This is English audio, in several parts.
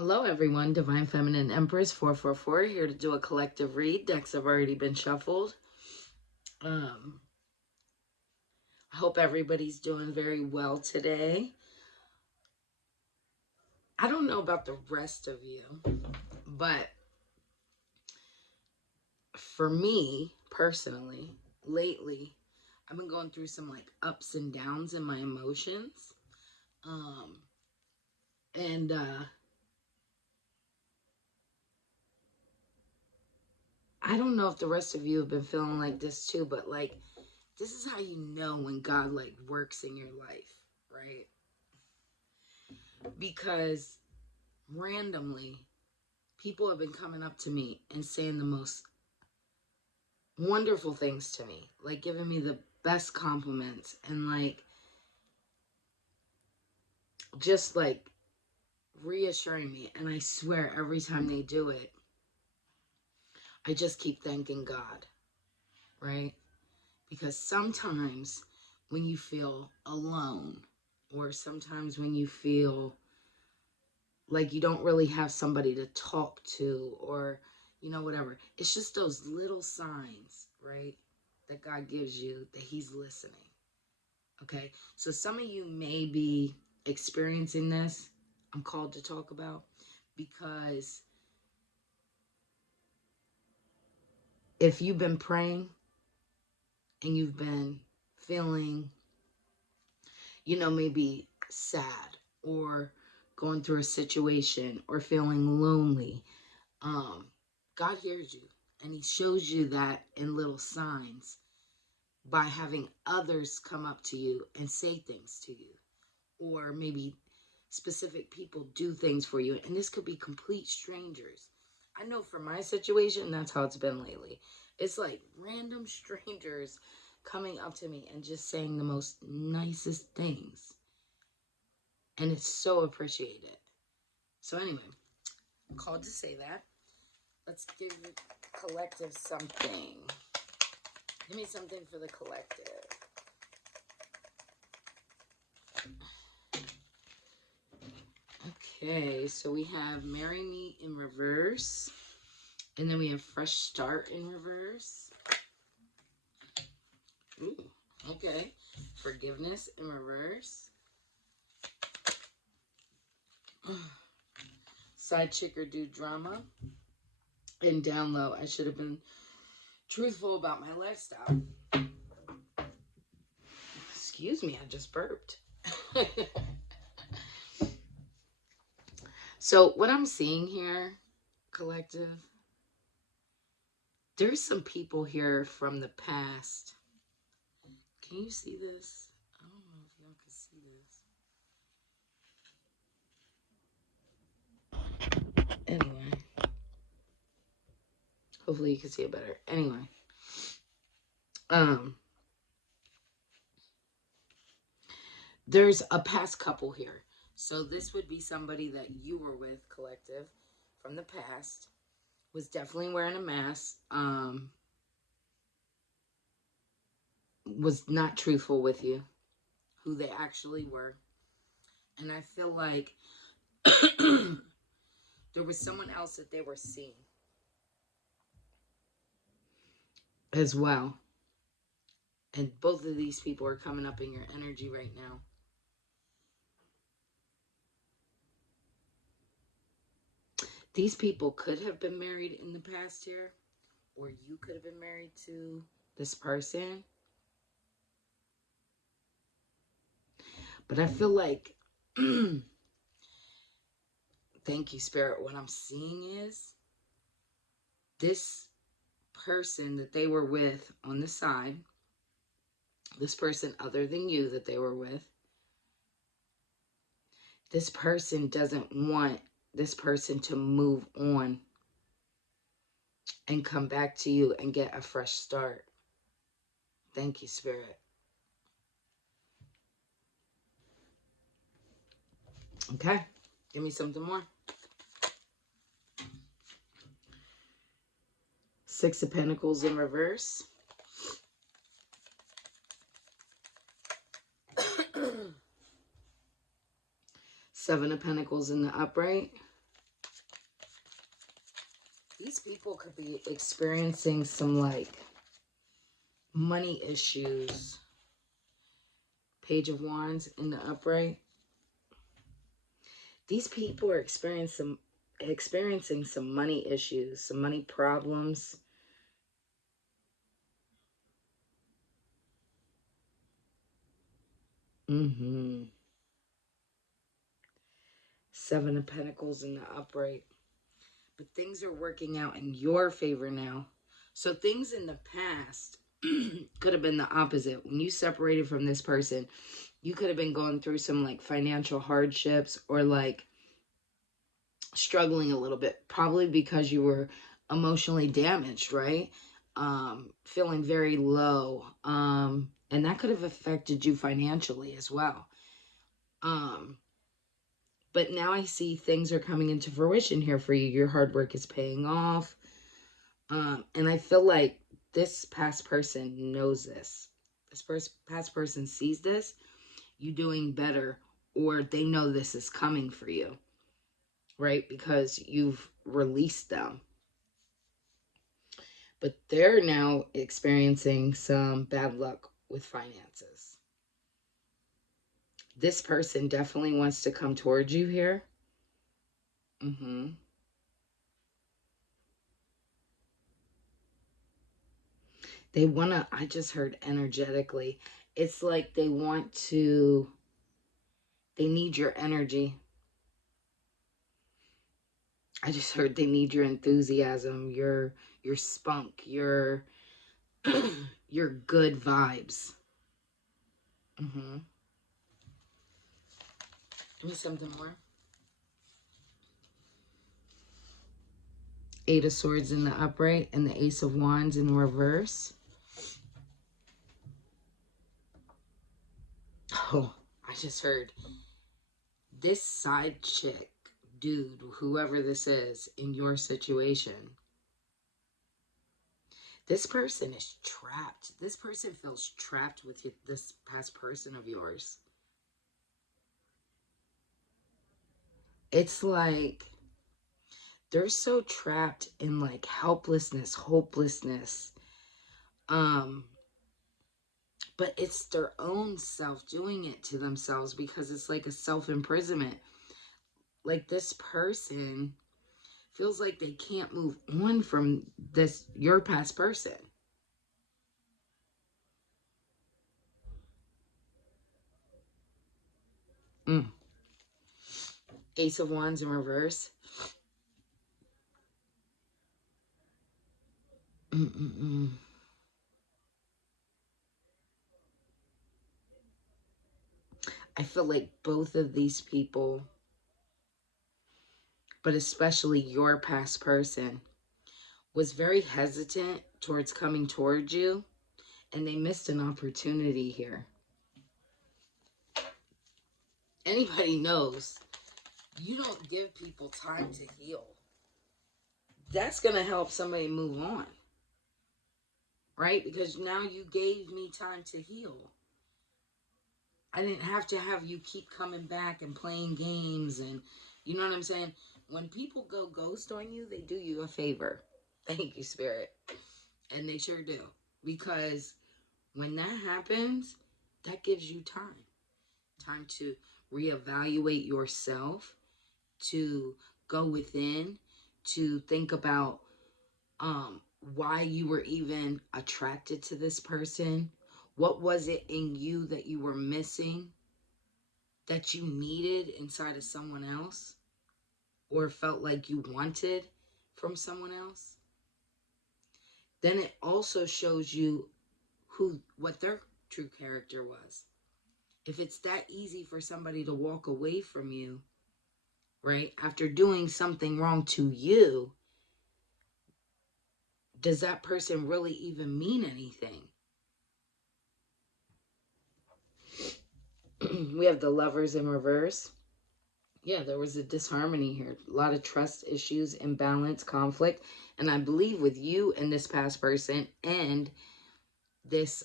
Hello everyone, Divine Feminine Empress 444 here to do a collective read. Decks have already been shuffled. I hope everybody's doing very well today. I don't know about the rest of you, but for me personally, lately, I've been going through some like ups and downs in my emotions. And I don't know if the rest of you have been feeling like this too, but like this is how you know when God like works in your life, right? Because randomly people have been coming up to me and saying the most wonderful things to me, like giving me the best compliments and like just like reassuring me. And I swear every time they do it, I just keep thanking God, right? Because sometimes when you feel alone, or sometimes when you feel like you don't really have somebody to talk to, or whatever, it's just those little signs, right, that God gives you that he's listening. Okay, so some of you may be experiencing this. I'm called to talk about, because if you've been praying and you've been feeling maybe sad, or going through a situation, or feeling lonely, God hears you, and he shows you that in little signs by having others come up to you and say things to you, or maybe specific people do things for you. And this could be complete strangers. I know for my situation, that's how it's been lately. It's like random strangers coming up to me and just saying the most nicest things. And it's so appreciated. So anyway, I'm called to say that. Let's give the collective something. Give me something for the collective. Okay, so we have Marry Me in reverse. And then we have Fresh Start in reverse. Ooh, okay. Forgiveness in reverse. Side chick or dude drama. And down low, I should have been truthful about my lifestyle. Excuse me, I just burped. So what I'm seeing here, collective, there's some people here from the past. Can you see this? I don't know if y'all can see this. Anyway. Hopefully you can see it better. Anyway. There's a past couple here. So this would be somebody that you were with, collective, from the past. Was definitely wearing a mask. Was not truthful with you, who they actually were. And I feel like there was someone else that they were seeing as well. And both of these people are coming up in your energy right now. These people could have been married in the past here, or you could have been married to this person. But I feel like, thank you, Spirit, what I'm seeing is this person that they were with on the side, this person other than you that they were with, this person doesn't want this person to move on and come back to you and get a fresh start. Thank you, Spirit. Okay, give me something more. Six of Pentacles in reverse. Seven of Pentacles in the upright. These people could be experiencing some like money issues. Page of Wands in the upright. These people are experiencing some money issues, some money problems. Seven of Pentacles in the upright. But things are working out in your favor now. So things in the past could have been the opposite. When you separated from this person, you could have been going through some like financial hardships or like struggling a little bit, probably because you were emotionally damaged, right? Feeling very low. And that could have affected you financially as well. But now I see things are coming into fruition here for you. Your hard work is paying off. And I feel like this past person knows this. This past person sees this, you doing better, or they know this is coming for you, right? Because you've released them. But they're now experiencing some bad luck with finances. This person definitely wants to come towards you here. They want to, I just heard energetically. It's like they want to, they need your energy. I just heard they need your enthusiasm, your spunk, your your good vibes. Give me something more. Eight of Swords in the upright and the Ace of Wands in reverse. Oh, I just heard this side chick, dude, whoever this is in your situation. This person is trapped. This person feels trapped with this past person of yours. It's like they're so trapped in like helplessness, hopelessness. But it's their own self doing it to themselves because it's like a self-imprisonment. Like this person feels like they can't move on from this, your past person. Ace of Wands in reverse. I feel like both of these people, but especially your past person, was very hesitant towards coming towards you, and they missed an opportunity here. Anybody knows you don't give people time to heal. That's going to help somebody move on, right? Because now you gave me time to heal. I didn't have to have you keep coming back and playing games, and you know what I'm saying? When people go ghost on you, they do you a favor. Thank you, Spirit. And they sure do. Because when that happens, that gives you time. Time to reevaluate yourself, to go within, to think about why you were even attracted to this person. What was it in you that you were missing, that you needed inside of someone else, or felt like you wanted from someone else? Then it also shows you what their true character was. If it's that easy for somebody to walk away from you, right, after doing something wrong to you, does that person really even mean anything? We have the Lovers in reverse. Yeah, there was a disharmony here. A lot of trust issues, imbalance, conflict. And I believe with you and this past person and this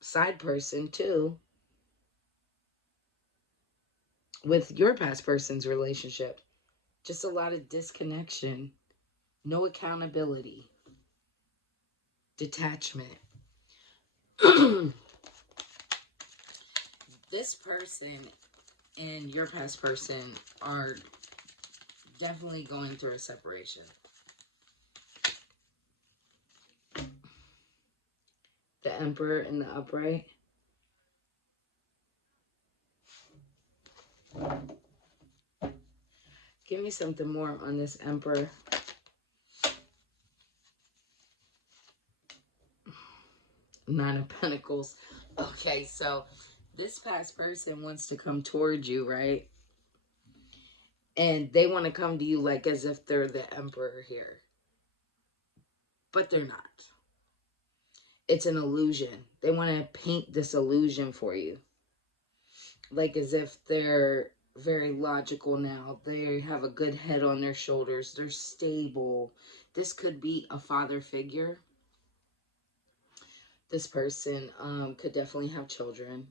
side person too, with your past person's relationship, just a lot of disconnection. no accountability, detachment. This person and your past person are definitely going through a separation. The Emperor in the upright. Give me something more on this Emperor. Nine of Pentacles. Okay, so this past person wants to come towards you, right? And they want to come to you like as if they're the Emperor here. But they're not. It's an illusion. They want to paint this illusion for you. Like as if they're very logical now. They have a good head on their shoulders. They're stable. This could be a father figure. This person could definitely have children.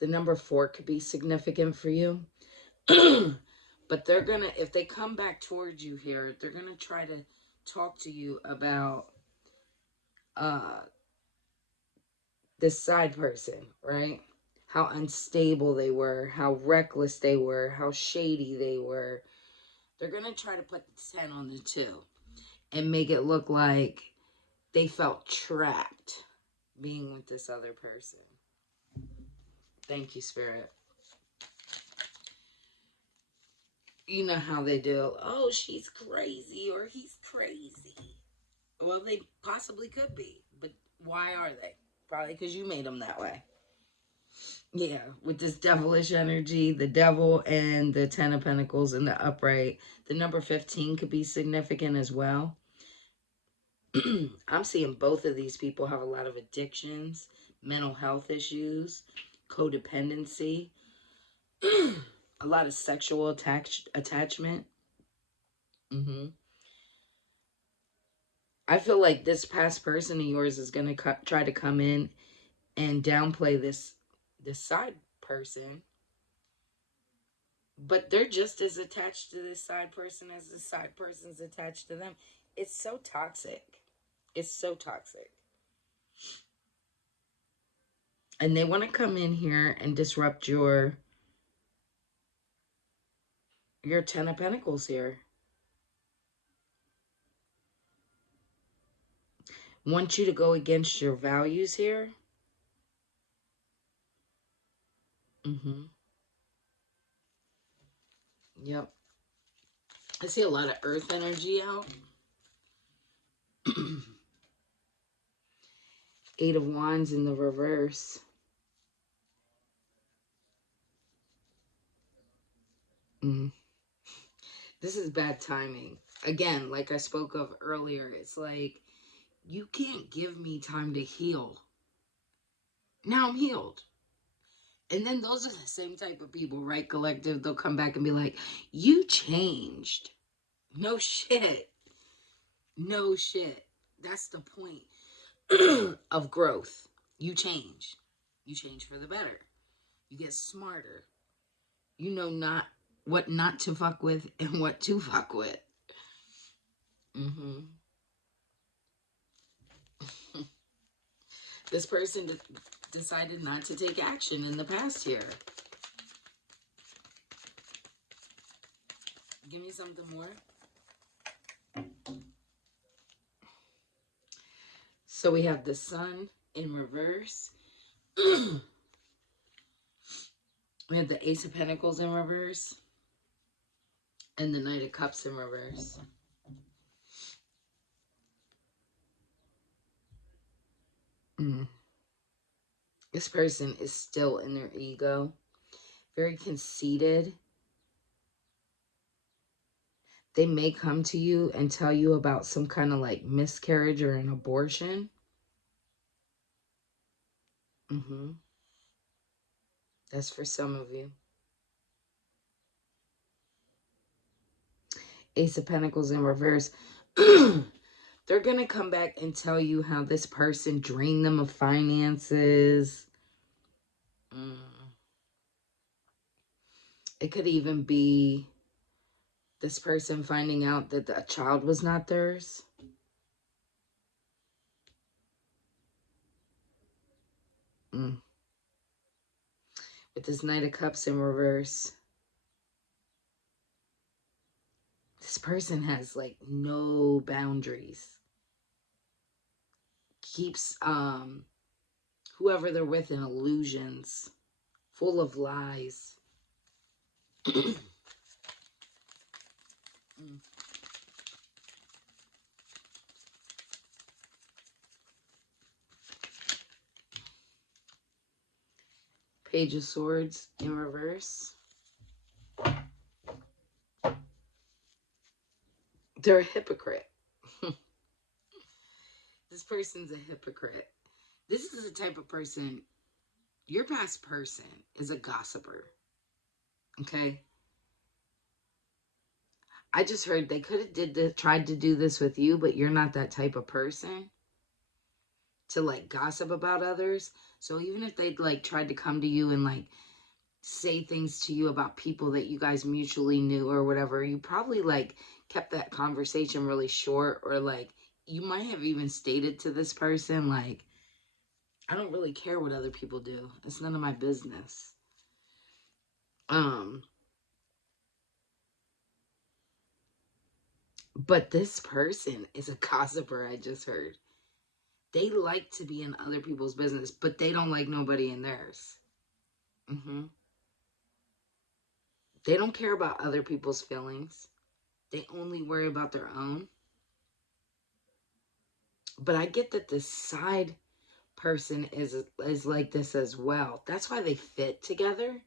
The number 4 could be significant for you. But they're going to, if they come back towards you here, they're going to try to talk to you about uh, this side person, right? How unstable they were, how reckless they were, how shady they were. They're going to try to put the 10 on the 2 and make it look like they felt trapped being with this other person. Thank you, Spirit. You know how they do. Oh, she's crazy or he's crazy. Well, they possibly could be. But why are they? Probably because you made them that way. Yeah, with this devilish energy, the devil and the 10 of Pentacles and the upright. The number 15 could be significant as well. I'm seeing both of these people have a lot of addictions, mental health issues, codependency, a lot of sexual attachment. I feel like this past person of yours is going to try to come in and downplay this side person, but they're just as attached to this side person as the side person's attached to them. It's so toxic. It's so toxic. And they want to come in here and disrupt your 10 of Pentacles here. Want you to go against your values here. Yep. I see a lot of earth energy out. 8 of Wands in the reverse. This is bad timing. Again, like I spoke of earlier, it's like, you can't give me time to heal. Now I'm healed. And then those are the same type of people, right? Collective, they'll come back and be like, you changed. No shit. No shit. That's the point of growth. You change. You change for the better. You get smarter. You know not what not to fuck with and what to fuck with. This person decided not to take action in the past year. Give me something more. So we have the Sun in reverse. We have the Ace of Pentacles in reverse. And the Knight of Cups in reverse. This person is still in their ego. Very conceited. They may come to you and tell you about some kind of like miscarriage or an abortion. That's for some of you. Ace of Pentacles in reverse. They're going to come back and tell you how this person drained them of finances. It could even be This person finding out that a child was not theirs. Mm. With this Knight of Cups in reverse. This person has like no boundaries. Keeps whoever they're with in illusions, full of lies. Mm. Page of Swords in reverse. They're a hypocrite. This person's a hypocrite. This is the type of person, your past person is a gossiper. Okay? I just heard they could have tried to do this with you, but you're not that type of person to like gossip about others. So even if they'd like tried to come to you and like say things to you about people that you guys mutually knew or whatever, you probably like kept that conversation really short, or like you might have even stated to this person like, I don't really care what other people do. It's none of my business. Um but this person is a gossiper, I just heard. They like to be in other people's business, but they don't like nobody in theirs. Mm-hmm. They don't care about other people's feelings. They only worry about their own. But I get that this side person is like this as well. That's why they fit together.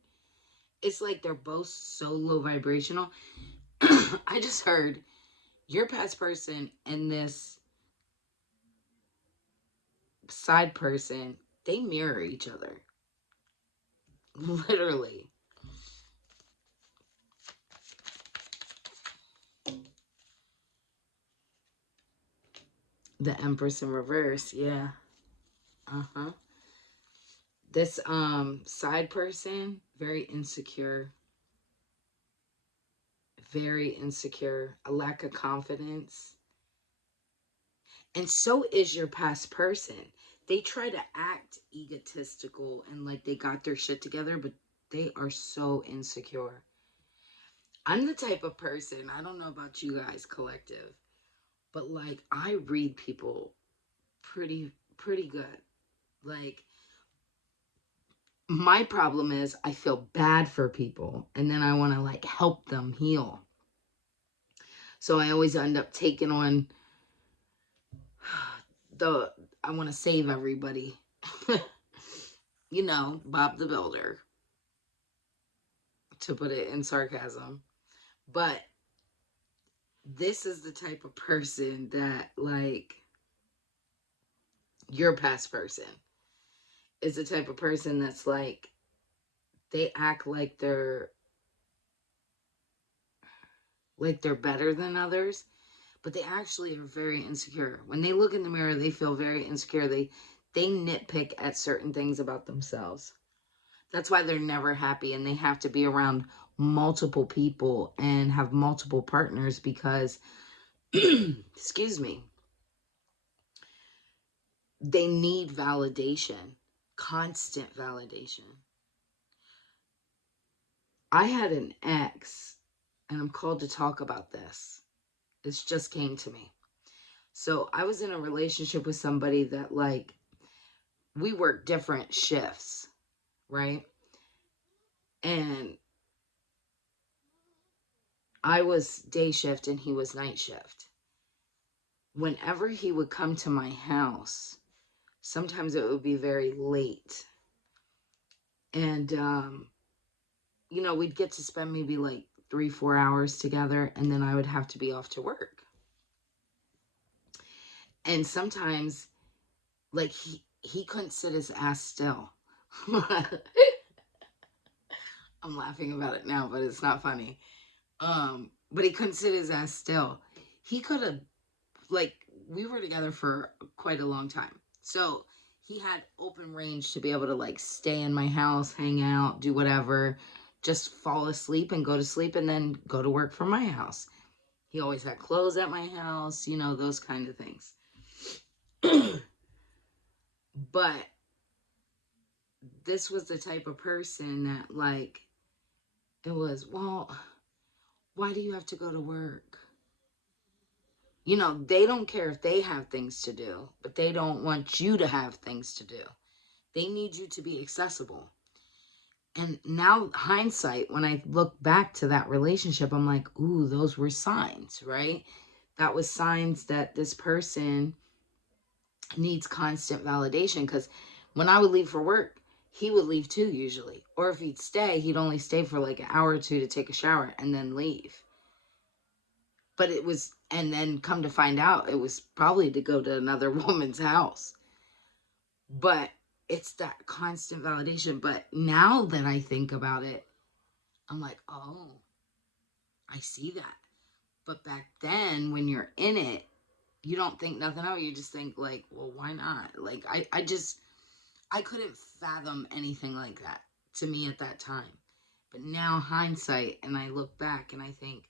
It's like they're both so low vibrational. I just heard your past person and this side person, they mirror each other. Literally. The Empress in reverse, yeah. Uh-huh. This side person, very insecure, a lack of confidence. And so is your past person. They try to act egotistical and like they got their shit together, but they are so insecure. I'm the type of person, I don't know about you guys, collective, but like I read people pretty good. Like my problem is I feel bad for people and then I want to like help them heal. So I always end up taking on the I want to save everybody. You know, Bob the Builder, to put it in sarcasm. But this is the type of person that like your past person is the type of person that's like they act like they're better than others, but they actually are very insecure. When they look in the mirror, they feel very insecure. They nitpick at certain things about themselves. That's why they're never happy and they have to be around multiple people and have multiple partners because excuse me, they need validation, constant validation. I had an ex, and I'm called to talk about this. This just came to me. So I was in a relationship with somebody that like we worked different shifts, right? And I was day shift and he was night shift. Whenever he would come to my house, sometimes it would be very late. And you know, we'd get to spend maybe like 3-4 hours together, and then I would have to be off to work. And sometimes like he couldn't sit his ass still. I'm laughing about it now, but it's not funny. But he couldn't sit his ass still. He could have, like, we were together for quite a long time. So he had open range to be able to like stay in my house, hang out, do whatever, just fall asleep and go to sleep and then go to work from my house. He always had clothes at my house, you know, those kind of things. But this was the type of person that, like, it was, well, why do you have to go to work? You know, they don't care if they have things to do, but they don't want you to have things to do. They need you to be accessible. And now, hindsight, when I look back to that relationship, I'm like, ooh, those were signs, right? That was signs that this person needs constant validation. Because when I would leave for work, he would leave too, usually. Or if he'd stay, he'd only stay for like an hour or two to take a shower and then leave. But it was, and then come to find out, it was probably to go to another woman's house. But it's that constant validation. But now that I think about it, I'm like, oh, I see that. But back then, when you're in it, you don't think nothing of it. You just think like, well, why not? Like, I couldn't fathom anything like that to me at that time. But now hindsight, and I look back and I think,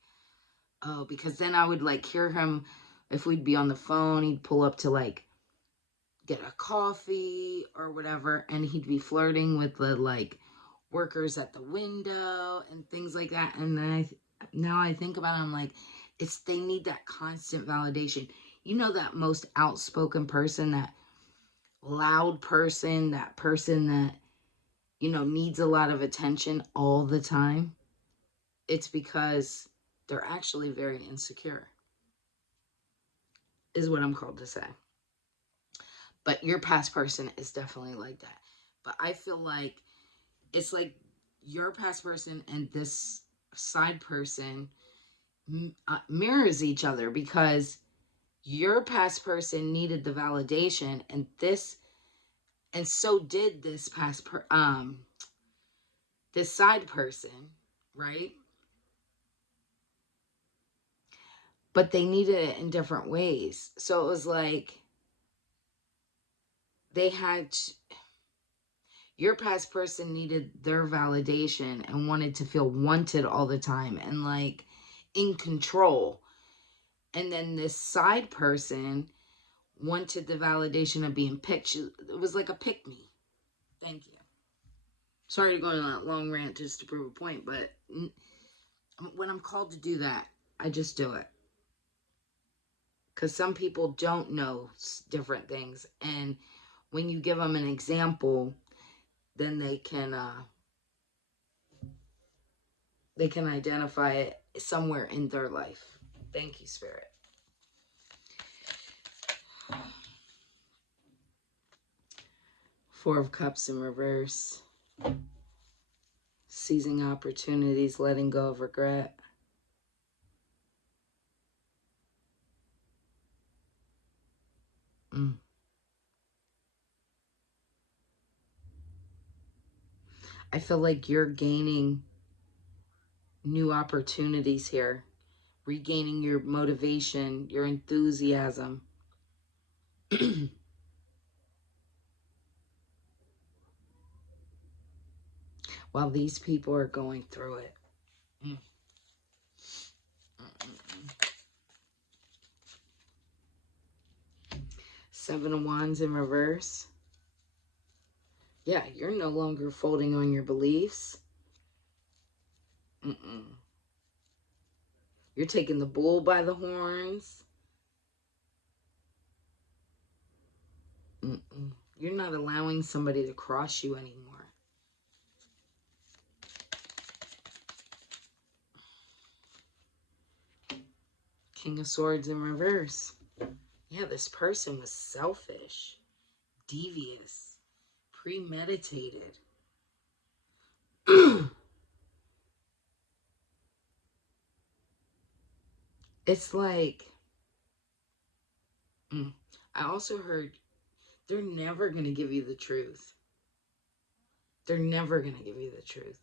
oh, because then I would like hear him, if we'd be on the phone, he'd pull up to like get a coffee or whatever, and he'd be flirting with the like workers at the window and things like that. And then now I think about it, I'm like, they need that constant validation. You know, that most outspoken person, that loud person, that person that, you know, needs a lot of attention all the time. It's because they're actually very insecure, is what I'm called to say. But your past person is definitely like that. But I feel like it's like your past person and this side person mirrors each other, because your past person needed the validation, and so did this this side person, right? But they needed it in different ways. So it was like they had your past person needed their validation and wanted to feel wanted all the time and like in control. And then this side person wanted the validation of being picked. It was like a pick me. Thank you. Sorry to go on that long rant just to prove a point, but when I'm called to do that, I just do it. Because some people don't know different things. And when you give them an example, then they can identify it somewhere in their life. Thank you, Spirit. Four of Cups in reverse. Seizing opportunities, letting go of regret. I feel like you're gaining new opportunities here, regaining your motivation, your enthusiasm. While these people are going through it. Seven of Wands in reverse. Yeah, you're no longer folding on your beliefs. You're taking the bull by the horns. You're not allowing somebody to cross you anymore. King of Swords in reverse. Yeah, this person was selfish, devious, premeditated. It's like, I also heard they're never going to give you the truth. They're never going to give you the truth.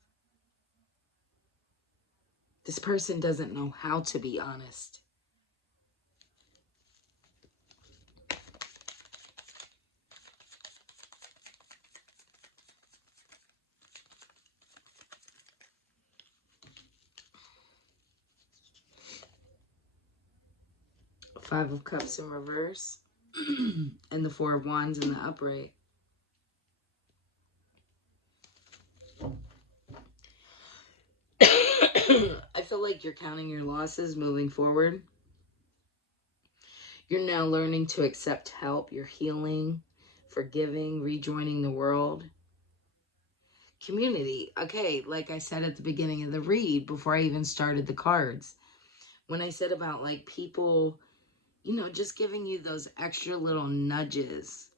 This person doesn't know how to be honest. Five of Cups in reverse, and the Four of Wands in the upright. I feel like you're counting your losses moving forward. You're now learning to accept help. You're healing, forgiving, rejoining the world. Community. Okay, like I said at the beginning of the read, before I even started the cards, when I said about like people, just giving you those extra little nudges,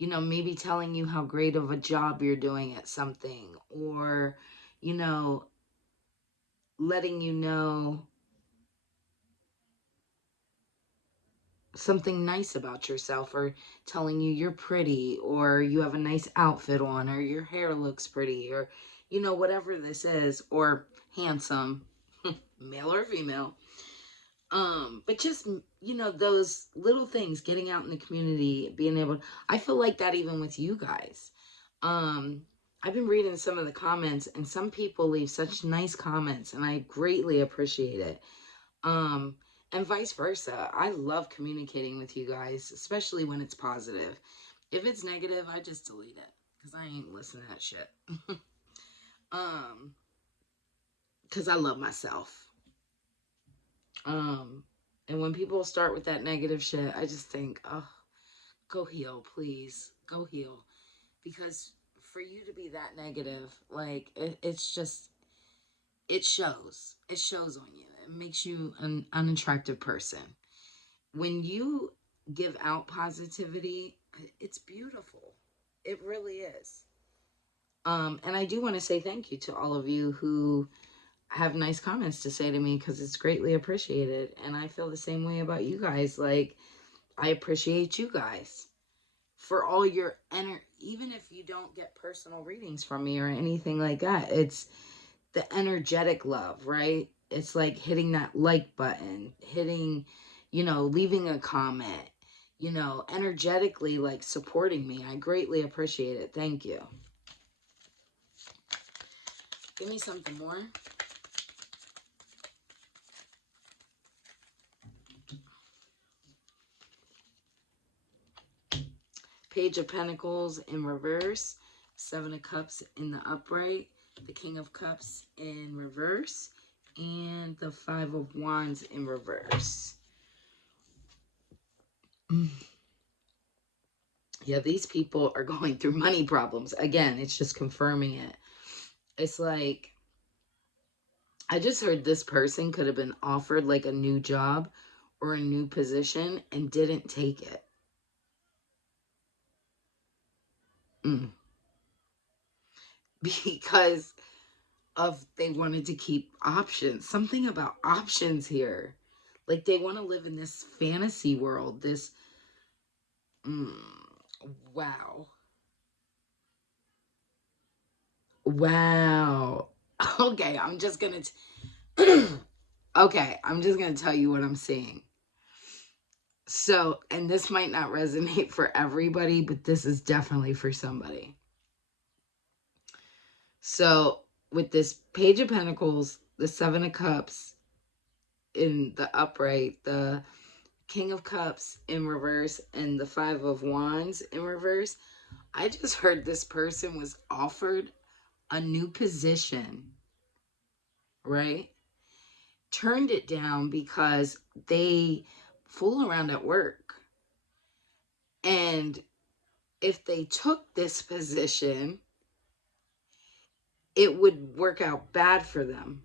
maybe telling you how great of a job you're doing at something, or, letting you know something nice about yourself, or telling you you're pretty, or you have a nice outfit on, or your hair looks pretty, or whatever this is, or handsome, male or female. But just those little things, getting out in the community, being able I feel like that even with you guys. I've been reading some of the comments, and some people leave such nice comments, and I greatly appreciate it. Um, and vice versa. I love communicating with you guys, especially when it's positive. If it's negative, I just delete it, because I ain't listening to that shit. um, because I love myself. Um, and when people start with that negative shit, I just think, oh, go heal, please. Go heal. Because for you to be that negative, like, it's just, it shows. It shows on you. It makes you an unattractive person. When you give out positivity, it's beautiful. It really is. And I do want to say thank you to all of you who have nice comments to say to me, because it's greatly appreciated. And I feel the same way about you guys. Like, I appreciate you guys for all your even if you don't get personal readings from me or anything like that. It's the energetic love, right? It's like hitting that like button, hitting, leaving a comment, energetically, like, supporting me. I greatly appreciate it. Thank you. Give me something more. Page of Pentacles in reverse, Seven of Cups in the upright, the King of Cups in reverse, and the Five of Wands in reverse. Yeah, these people are going through money problems. Again, it's just confirming it. It's like, I just heard this person could have been offered like a new job or a new position and didn't take it. Because of they wanted to keep options. Something about options here. Like, they want to live in this fantasy world. This, wow. Wow. Okay, I'm just going to, okay, I'm just going to tell you what I'm seeing. So, and this might not resonate for everybody, but this is definitely for somebody. So, with this Page of Pentacles, the Seven of Cups in the upright, the King of Cups in reverse, and the Five of Wands in reverse, I just heard this person was offered a new position, right? Turned it down because they fool around at work. And if they took this position, it would work out bad for them,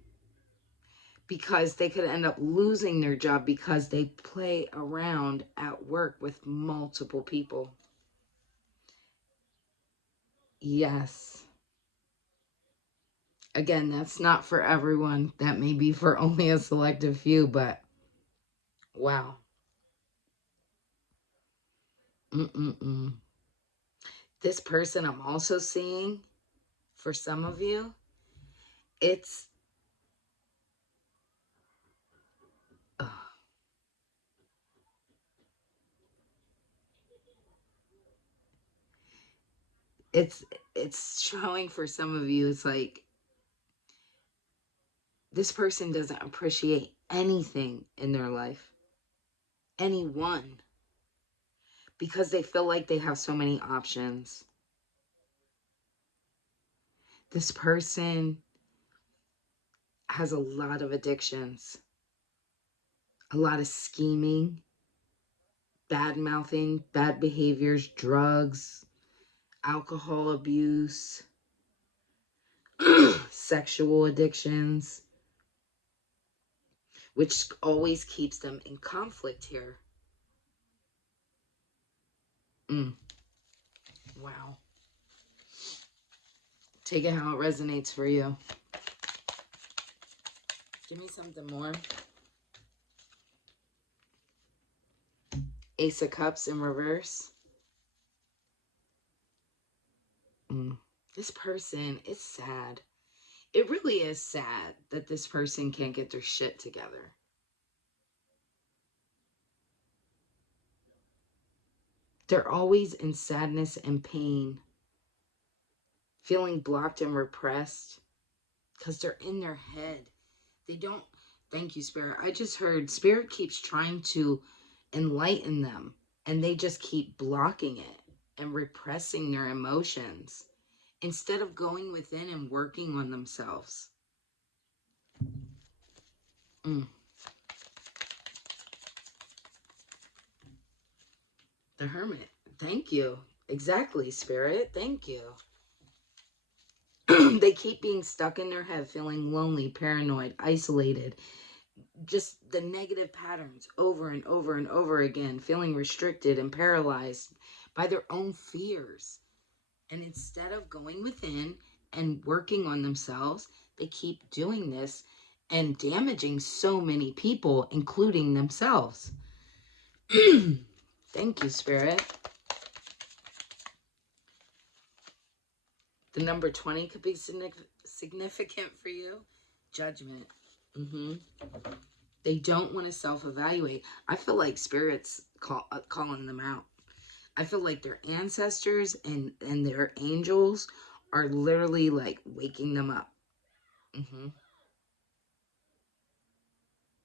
because they could end up losing their job because they play around at work with multiple people. Yes. Again, that's not for everyone. That may be for only a selective few, but wow. This person I'm also seeing, for some of you, it's uh, it's it's showing for some of you. It's like this person doesn't appreciate anything in their life. anyone because they feel like they have so many options. This person has a lot of addictions, a lot of scheming, bad mouthing, bad behaviors, drugs, alcohol abuse, sexual addictions, which always keeps them in conflict here. Wow. Take it how it resonates for you. Give me something more. Ace of Cups in reverse. This person, it's sad. It really is sad that this person can't get their shit together. They're always in sadness and pain, feeling blocked and repressed because they're in their head. They don't, thank you, Spirit. I just heard Spirit keeps trying to enlighten them and they just keep blocking it and repressing their emotions instead of going within and working on themselves. The Hermit. Thank you. Exactly, Spirit. Thank you. They keep being stuck in their head, feeling lonely, paranoid, isolated. Just the negative patterns over and over and over again, feeling restricted and paralyzed by their own fears. And instead of going within and working on themselves, they keep doing this and damaging so many people, including themselves. Thank you, Spirit. The number 20 could be significant for you. Judgment. They don't want to self-evaluate. I feel like Spirit's calling them out. I feel like their ancestors and their angels are literally like waking them up.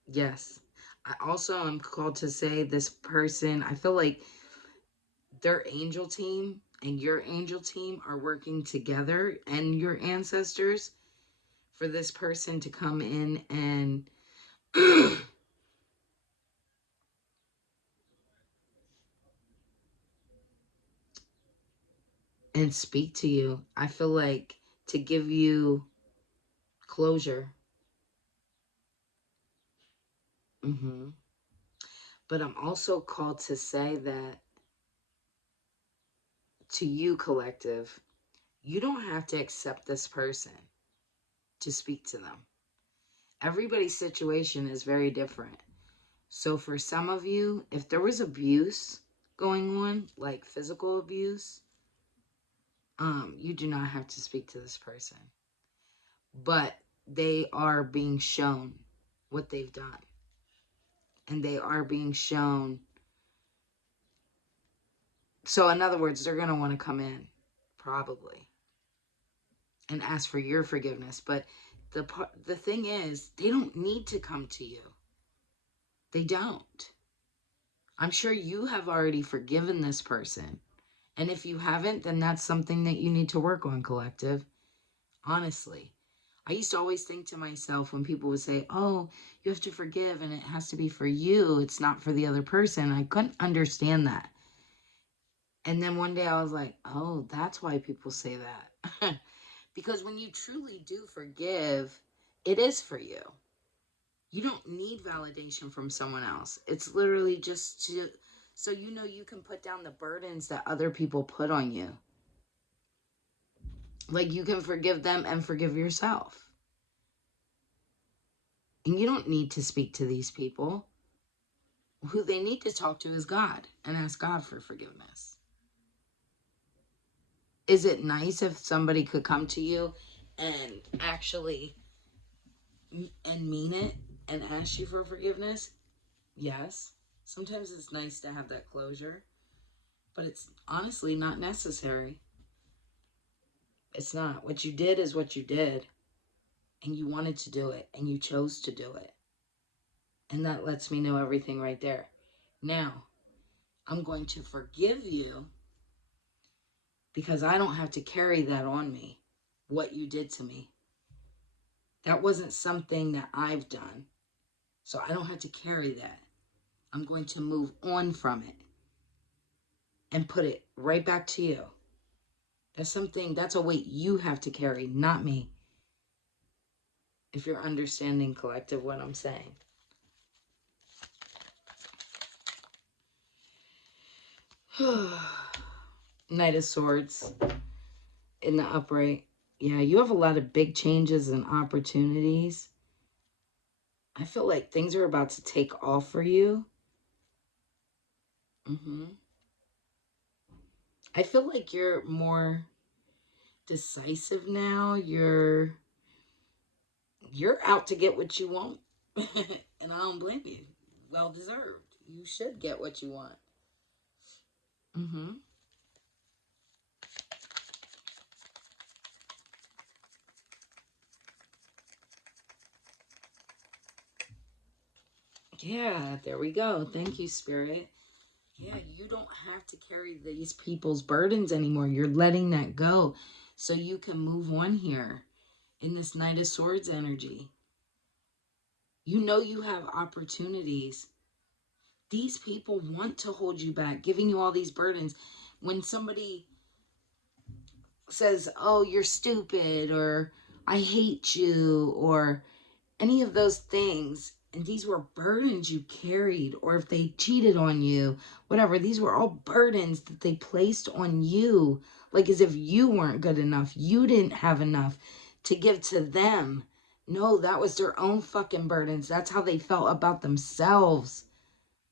Yes. I also am called to say this person, I feel like their angel team and your angel team are working together, and your ancestors, for this person to come in and and speak to you. I feel like to give you closure. But I'm also called to say that to you, collective, you don't have to accept this person to speak to them. Everybody's situation is very different. So for some of you, if there was abuse going on, like physical abuse, you do not have to speak to this person. But they are being shown what they've done. And they are being shown. So in other words, they're going to want to come in, probably, and ask for your forgiveness. But the thing is, they don't need to come to you. They don't. I'm sure you have already forgiven this person. And if you haven't, then that's something that you need to work on, collective. Honestly. I used to always think to myself when people would say, oh, you have to forgive and it has to be for you. It's not for the other person. I couldn't understand that. And then one day I was like, oh, that's why people say that. Because when you truly do forgive, it is for you. You don't need validation from someone else. It's literally just so you know you can put down the burdens that other people put on you. Like you can forgive them and forgive yourself. And you don't need to speak to these people. Who they need to talk to is God and ask God for forgiveness. Is it nice if somebody could come to you and actually and mean it and ask you for forgiveness? Yes. Sometimes it's nice to have that closure, but it's honestly not necessary. It's not. What you did is what you did, and you wanted to do it, and you chose to do it. And that lets me know everything right there. Now, I'm going to forgive you because I don't have to carry that on me, what you did to me. That wasn't something that I've done. So I don't have to carry that. I'm going to move on from it and put it right back to you. That's a weight you have to carry, not me. If you're understanding, collective, what I'm saying. Knight of Swords in the upright. Yeah, you have a lot of big changes and opportunities. I feel like things are about to take off for you. I feel like you're more decisive now. You're out to get what you want. And I don't blame you. Well deserved. You should get what you want. Yeah, there we go. Thank you, Spirit. Yeah, you don't have to carry these people's burdens anymore. You're letting that go so you can move on here in this Knight of Swords energy. You know you have opportunities. These people want to hold you back, giving you all these burdens. When somebody says, oh, you're stupid, or I hate you, or any of those things, and these were burdens you carried, or if they cheated on you, whatever, these were all burdens that they placed on you, like as if you weren't good enough, you didn't have enough to give to them. No, that was their own fucking burdens. That's how they felt about themselves,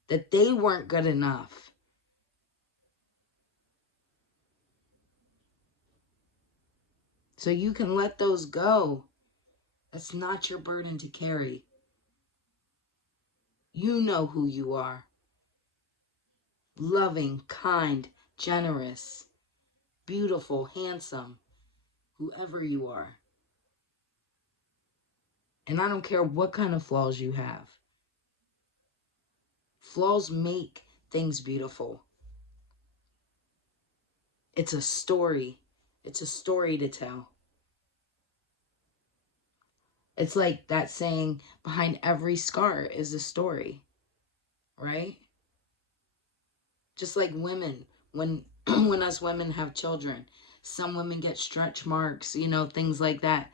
that they weren't good enough. So you can let those go. That's not your burden to carry. You know who you are. Loving, kind, generous, beautiful, handsome, whoever you are. And I don't care what kind of flaws you have. Flaws make things beautiful. It's a story. It's a story to tell. It's like that saying, behind every scar is a story, right? Just like women, when when us women have children, some women get stretch marks, things like that.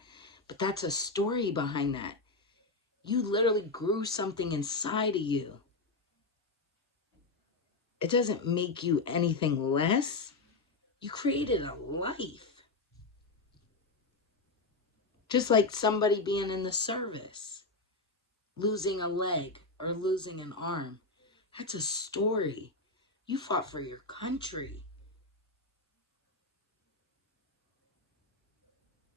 But that's a story behind that. You literally grew something inside of you. It doesn't make you anything less. You created a life. Just like somebody being in the service, losing a leg or losing an arm. That's a story. You fought for your country.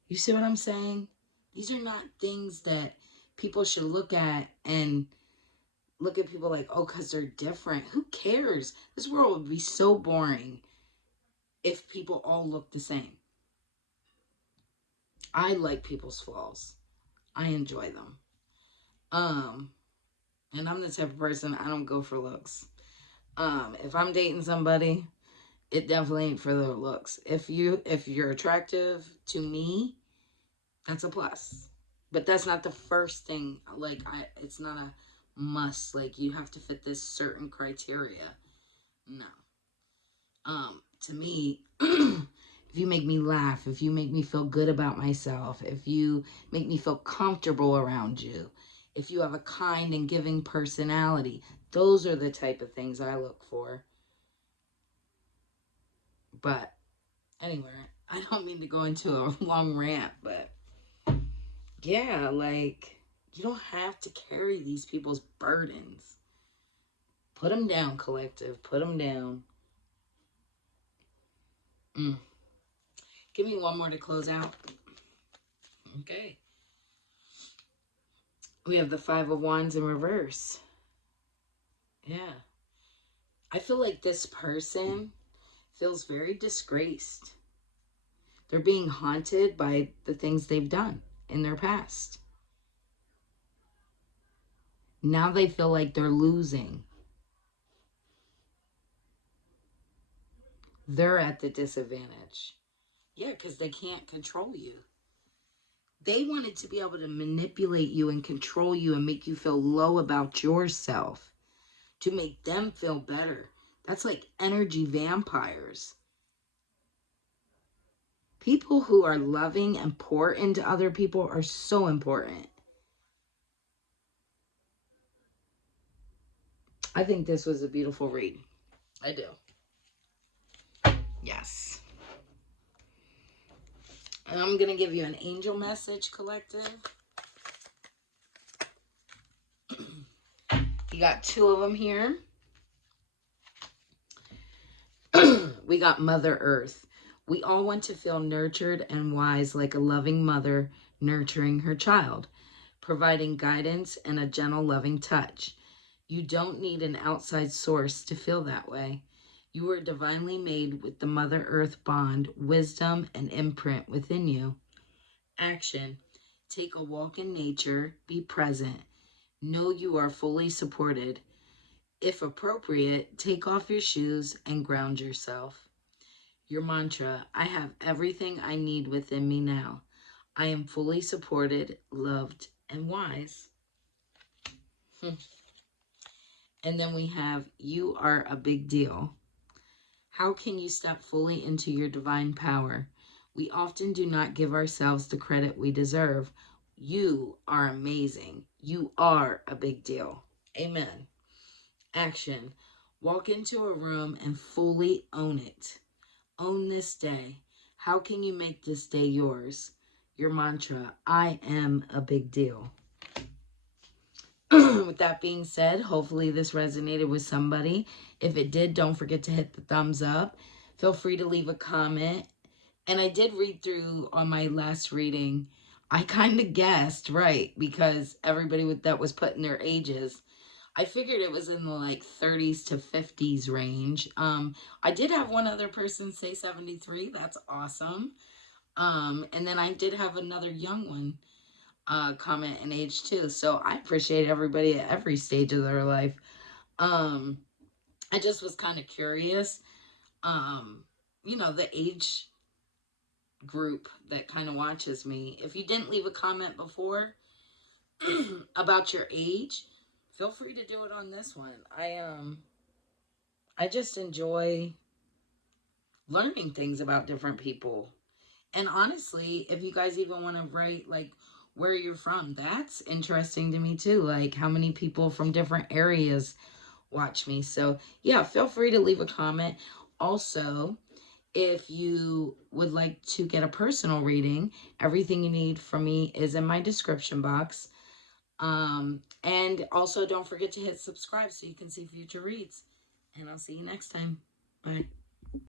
You see what I'm saying? These are not things that people should look at and look at people like, oh, because they're different. Who cares? This world would be so boring if people all look the same. I like people's flaws. I enjoy them. And I'm the type of person, I don't go for looks. If I'm dating somebody, it definitely ain't for their looks. If you're attractive to me, that's a plus. But that's not the first thing. Like, it's not a must. Like, you have to fit this certain criteria. No. To me, if you make me laugh, if you make me feel good about myself, if you make me feel comfortable around you, if you have a kind and giving personality, those are the type of things I look for. But anyway, I don't mean to go into a long rant, but yeah, like, you don't have to carry these people's burdens. Put them down, collective. Put them down. Give me one more to close out. Okay. We have the Five of Wands in reverse. Yeah. I feel like this person feels very disgraced. They're being haunted by the things they've done in their past. Now they feel like they're losing. they're at the disadvantage. Yeah, because they can't control you. They wanted to be able to manipulate you and control you and make you feel low about yourself to make them feel better. That's like energy vampires. People who are loving and pour into other people are so important. I think this was a beautiful read. I do. Yes. And I'm going to give you an angel message, collective. You got two of them here. We got Mother Earth. We all want to feel nurtured and wise like a loving mother nurturing her child, providing guidance and a gentle, loving touch. You don't need an outside source to feel that way. You were divinely made with the Mother Earth bond, wisdom, and imprint within you. Action. Take a walk in nature. Be present. Know you are fully supported. If appropriate, take off your shoes and ground yourself. Your mantra: I have everything I need within me now. I am fully supported, loved, and wise. And then we have, you are a big deal. How can you step fully into your divine power? We often do not give ourselves the credit we deserve. You are amazing. You are a big deal. Amen. Action. Walk into a room and fully own it. Own this day. How can you make this day yours? Your mantra: I am a big deal. With that being said, hopefully this resonated with somebody. If it did, don't forget to hit the thumbs up. Feel free to leave a comment. And I did read through on my last reading. I kind of guessed right because everybody that was putting their ages, I figured it was in the like 30s to 50s range. I did have one other person say 73. That's awesome. And then I did have another young one comment in age too. So I appreciate everybody at every stage of their life. I just was kind of curious. The age group that kind of watches me. If you didn't leave a comment before about your age, feel free to do it on this one. I just enjoy learning things about different people. And honestly, if you guys even want to write like where you're from, that's interesting to me too. Like how many people from different areas watch me. So yeah, feel free to leave a comment. Also, if you would like to get a personal reading, everything you need from me is in my description box. And also don't forget to hit subscribe so you can see future reads. And I'll see you next time. Bye.